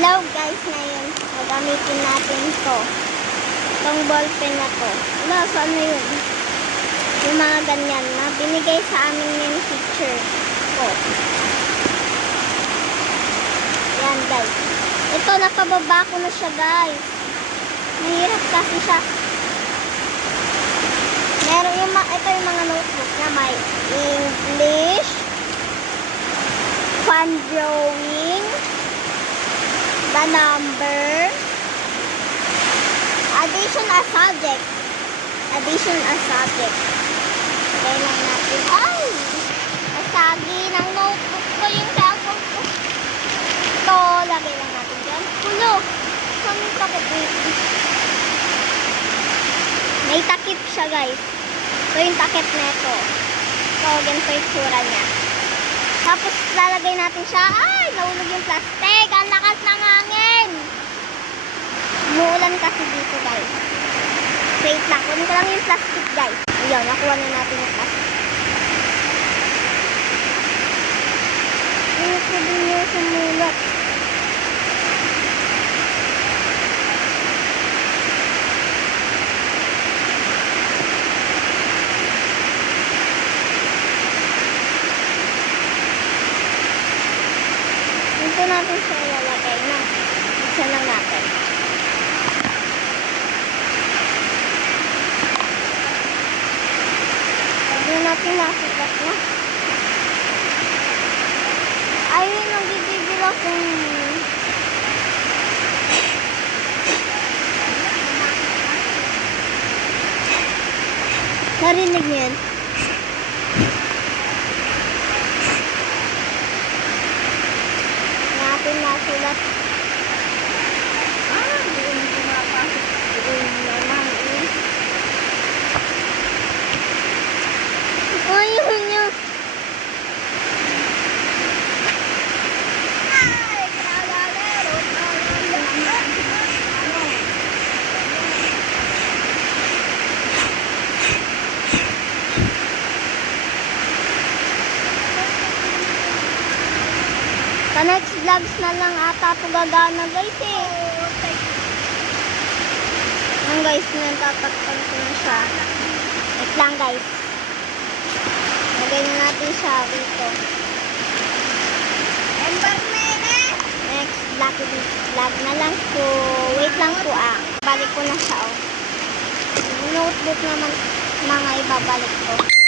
Hello guys, ngayon gagamitin natin to. Itong ballpen na to. Wala, saan na yun? Yung mga ganyan na binigay sa aming main teacher ko. Yan guys. Ito, nakababa ko na siya guys. Mahirap kasi siya. Meron yung ito yung mga notebook na may English, fun drawing, the number, addition as subject. Addition as subject. Lagay lang natin. Ay! Nasagi ng notebook ko yung cellphone ko. Ito, lagay lang natin dyan. Hulo! Saan yung takip? May takip siya guys. Ito yung takip neto. So, ganito yung tsura niya. Tapos, lalagay natin siya. Ay! Nahulog yung plastic. Ang lakas ng hangin. Umuulan kasi dito guys. Wait lang. Kunin ko lang yung plastic guys. Ayan, nakuha na natin yung plastic. Ano ko din yung sumulat? Dito natin siya ilalagay na. Buksan lang natin. Hindi natin nasikat na. Ayun, nagigigil ako. Narinig niyo yan? Natin nasulat. Hindi mo pumapasok. Ayun niya. Sa next vlogs na lang ata ito gagana guys eh. Yan guys, natatakpan ko na siya. Wait lang guys. Lagay na natin siya dito. Next vlog na lang po. Wait lang po ah. Balik ko na siya oh. Yung notebook naman mga ibabalik ko.